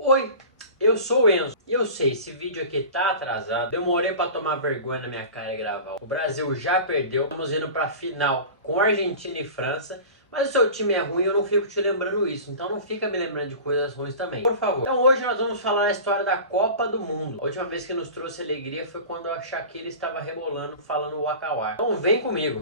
Oi, eu sou o Enzo. E eu sei, esse vídeo aqui tá atrasado. Demorei pra tomar vergonha na minha cara e gravar. O Brasil já perdeu. Estamos indo pra final com Argentina e França. Mas o seu time é ruim, eu não fico te lembrando isso. Então não fica me lembrando de coisas ruins também. Por favor. Então hoje nós vamos falar a história da Copa do Mundo. A última vez que nos trouxe alegria foi quando a Shakira estava rebolando, falando o Waka Waka. Então vem comigo.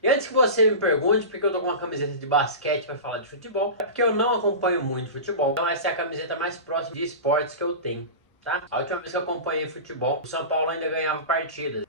E antes que você me pergunte por que eu tô com uma camiseta de basquete para falar de futebol, é porque eu não acompanho muito futebol. Então essa é a camiseta mais próxima de esportes que eu tenho, tá? A última vez que eu acompanhei futebol, o São Paulo ainda ganhava partidas.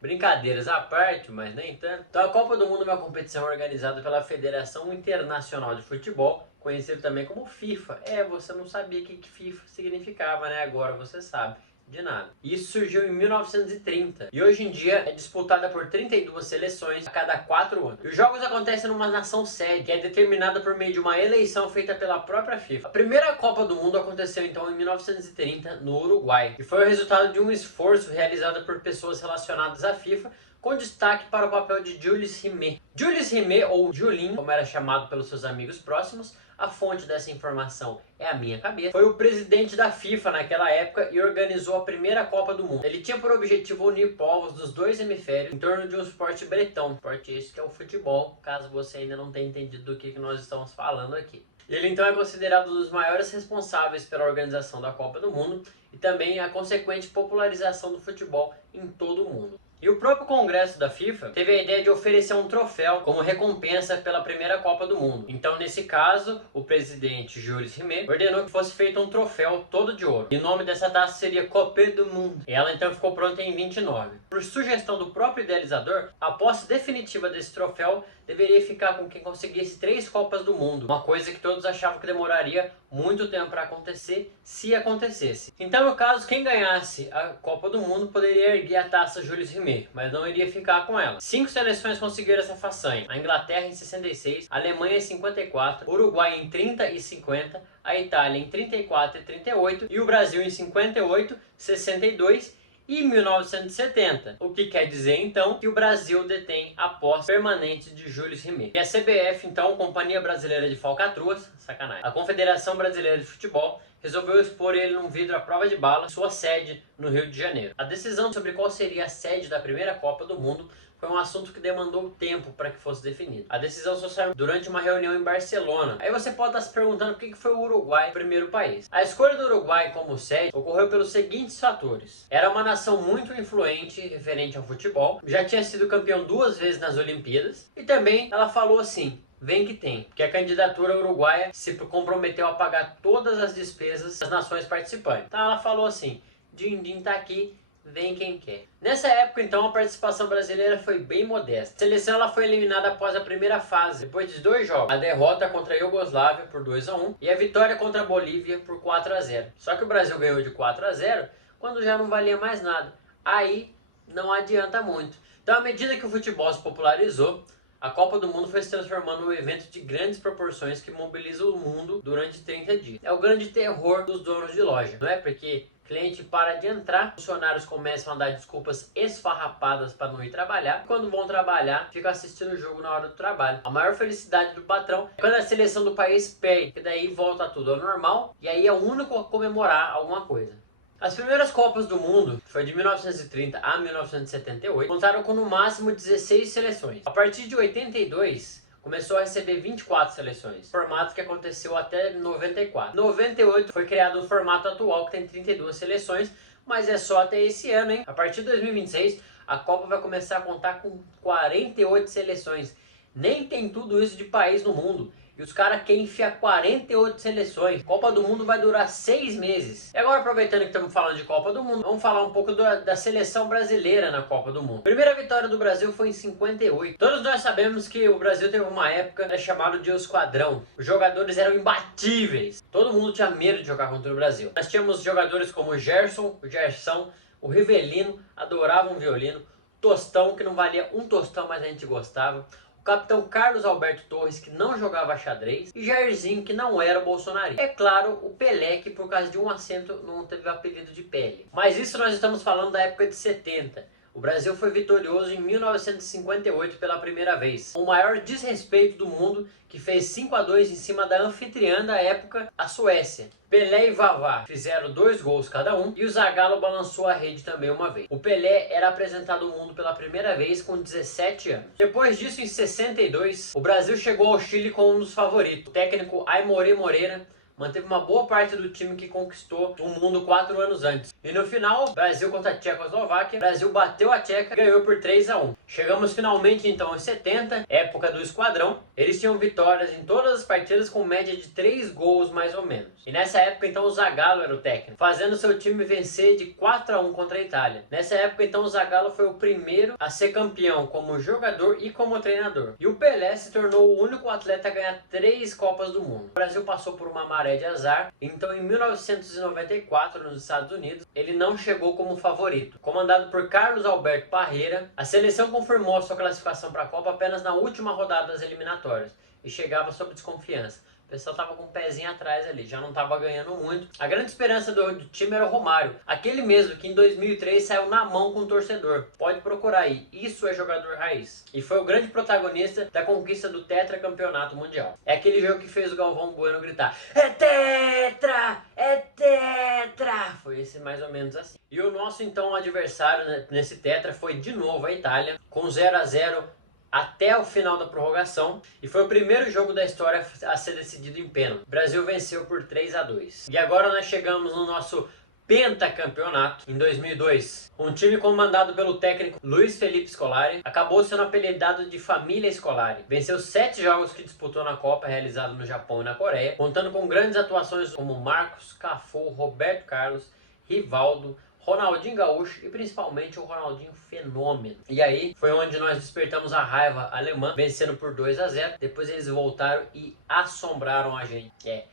Brincadeiras à parte, mas nem tanto. Então a Copa do Mundo é uma competição organizada pela Federação Internacional de Futebol, conhecido também como FIFA. Você não sabia o que FIFA significava, né? Agora você sabe. De nada. Isso surgiu em 1930 e hoje em dia é disputada por 32 seleções a cada 4 anos. E os jogos acontecem numa nação sede, que é determinada por meio de uma eleição feita pela própria FIFA. A primeira Copa do Mundo aconteceu então em 1930 no Uruguai e foi o resultado de um esforço realizado por pessoas relacionadas à FIFA, com destaque para o papel de Jules Rimet. Jules Rimet, ou Julien, como era chamado pelos seus amigos próximos, a fonte dessa informação é a minha cabeça, foi o presidente da FIFA naquela época e organizou a primeira Copa do Mundo. Ele tinha por objetivo unir povos dos dois hemisférios em torno de um esporte bretão, esporte esse que é o futebol, caso você ainda não tenha entendido do que nós estamos falando aqui. Ele então é considerado um dos maiores responsáveis pela organização da Copa do Mundo e também a consequente popularização do futebol em todo o mundo. E o próprio Congresso da FIFA teve a ideia de oferecer um troféu como recompensa pela primeira Copa do Mundo. Então, nesse caso, o presidente Jules Rimet ordenou que fosse feito um troféu todo de ouro. E o nome dessa taça seria Coupe du Monde. E ela então ficou pronta em 29. Por sugestão do próprio idealizador, a posse definitiva desse troféu deveria ficar com quem conseguisse 3 Copas do Mundo. Uma coisa que todos achavam que demoraria muito tempo para acontecer, se acontecesse. Então, no caso, quem ganhasse a Copa do Mundo poderia erguer a taça Jules Rimet, mas não iria ficar com ela. 5 seleções conseguiram essa façanha: a Inglaterra em 66, a Alemanha em 54, o Uruguai em 30 e 50, a Itália em 34 e 38 e o Brasil em 58, 62 e 1970, o que quer dizer então que o Brasil detém a posse permanente de Jules Rimet. E a CBF, então, Companhia Brasileira de Falcatruas, sacanagem, a Confederação Brasileira de Futebol, resolveu expor ele num vidro à prova de bala, sua sede no Rio de Janeiro. A decisão sobre qual seria a sede da primeira Copa do Mundo foi um assunto que demandou tempo para que fosse definido. A decisão só saiu durante uma reunião em Barcelona. Aí você pode estar se perguntando por que foi o Uruguai o primeiro país. A escolha do Uruguai como sede ocorreu pelos seguintes fatores. Era uma nação muito influente referente ao futebol, já tinha sido campeão 2 vezes nas Olimpíadas, e também ela falou assim: vem que tem, porque a candidatura uruguaia se comprometeu a pagar todas as despesas das nações participantes. Então ela falou assim: din-din tá aqui, vem quem quer. Nessa época, então, a participação brasileira foi bem modesta. A seleção ela foi eliminada após a primeira fase, depois de 2 jogos. A derrota contra a Iugoslávia por 2-1 e a vitória contra a Bolívia por 4-0. Só que o Brasil ganhou de 4-0 quando já não valia mais nada. Aí não adianta muito. Então, à medida que o futebol se popularizou, a Copa do Mundo foi se transformando num evento de grandes proporções que mobiliza o mundo durante 30 dias. É o grande terror dos donos de loja, não é? Porque cliente para de entrar, funcionários começam a dar desculpas esfarrapadas para não ir trabalhar. E quando vão trabalhar, ficam assistindo o jogo na hora do trabalho. A maior felicidade do patrão é quando a seleção do país perde, que daí volta tudo ao normal e aí é o único a comemorar alguma coisa. As primeiras Copas do Mundo, que foi de 1930 a 1978, contaram com no máximo 16 seleções. A partir de 82, começou a receber 24 seleções, formato que aconteceu até 94. Em 98 foi criado o formato atual, que tem 32 seleções, mas é só até esse ano, hein? A partir de 2026, a Copa vai começar a contar com 48 seleções. Nem tem tudo isso de país no mundo. E os caras querem enfiar 48 seleções. Copa do Mundo vai durar 6 meses. E agora, aproveitando que estamos falando de Copa do Mundo, vamos falar um pouco da seleção brasileira na Copa do Mundo. A primeira vitória do Brasil foi em 58. Todos nós sabemos que o Brasil teve uma época chamada de Esquadrão. Os jogadores eram imbatíveis. Todo mundo tinha medo de jogar contra o Brasil. Nós tínhamos jogadores como o Gerson, o Gersão, o Rivelino, adoravam violino, Tostão, que não valia um tostão, mas a gente gostava, o capitão Carlos Alberto Torres, que não jogava xadrez, e Jairzinho, que não era bolsonarista. É claro, o Pelé, que por causa de um acento não teve o apelido de Pele. Mas isso nós estamos falando da época de 70. O Brasil foi vitorioso em 1958 pela primeira vez. O maior desrespeito do mundo, que fez 5-2 em cima da anfitriã da época, a Suécia. Pelé e Vavá fizeram 2 gols cada um e o Zagallo balançou a rede também uma vez. O Pelé era apresentado ao mundo pela primeira vez com 17 anos. Depois disso, em 62, o Brasil chegou ao Chile como um dos favoritos. O técnico Aimoré Moreira manteve uma boa parte do time que conquistou o mundo 4 anos antes. E no final, Brasil contra a Tchecoslováquia, Brasil bateu a Tcheca e ganhou por 3-1. Chegamos finalmente então aos 70, época do esquadrão. Eles tinham vitórias em todas as partidas com média de 3 gols mais ou menos. E nessa época então o Zagallo era o técnico, fazendo seu time vencer de 4-1 contra a Itália. Nessa época então o Zagallo foi o primeiro a ser campeão como jogador e como treinador. E o Pelé se tornou o único atleta a ganhar 3 Copas do Mundo. O Brasil passou por uma maré de azar, então em 1994 nos Estados Unidos ele não chegou como favorito. Comandado por Carlos Alberto Parreira, a seleção confirmou a sua classificação para a Copa apenas na última rodada das eliminatórias e chegava sob desconfiança. O pessoal tava com o pezinho atrás ali, já não tava ganhando muito. A grande esperança do time era o Romário, aquele mesmo que em 2003 saiu na mão com o torcedor. Pode procurar aí, isso é jogador raiz. E foi o grande protagonista da conquista do tetracampeonato mundial. É aquele jogo que fez o Galvão Bueno gritar: "É tetra! É tetra!" Foi esse mais ou menos assim. E o nosso então adversário nesse tetra foi de novo a Itália, com 0-0 até o final da prorrogação, e foi o primeiro jogo da história a ser decidido em pênalti. O Brasil venceu por 3-2. E agora nós chegamos no nosso pentacampeonato. Em 2002, um time comandado pelo técnico Luiz Felipe Scolari acabou sendo apelidado de Família Scolari. Venceu 7 jogos que disputou na Copa, realizado no Japão e na Coreia, contando com grandes atuações como Marcos, Cafu, Roberto Carlos, Rivaldo, Ronaldinho Gaúcho e principalmente o Ronaldinho Fenômeno. E aí foi onde nós despertamos a raiva alemã, vencendo por 2-0. Depois eles voltaram e assombraram a gente.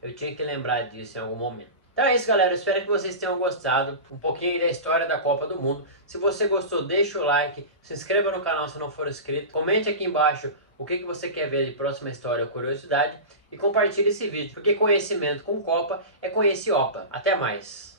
Eu tinha que lembrar disso em algum momento. Então é isso, galera. Eu espero que vocês tenham gostado um pouquinho aí da história da Copa do Mundo. Se você gostou, deixa o like, se inscreva no canal se não for inscrito, comente aqui embaixo o que você quer ver de próxima história ou curiosidade e compartilhe esse vídeo, porque conhecimento com Copa é conhecer Opa. Até mais!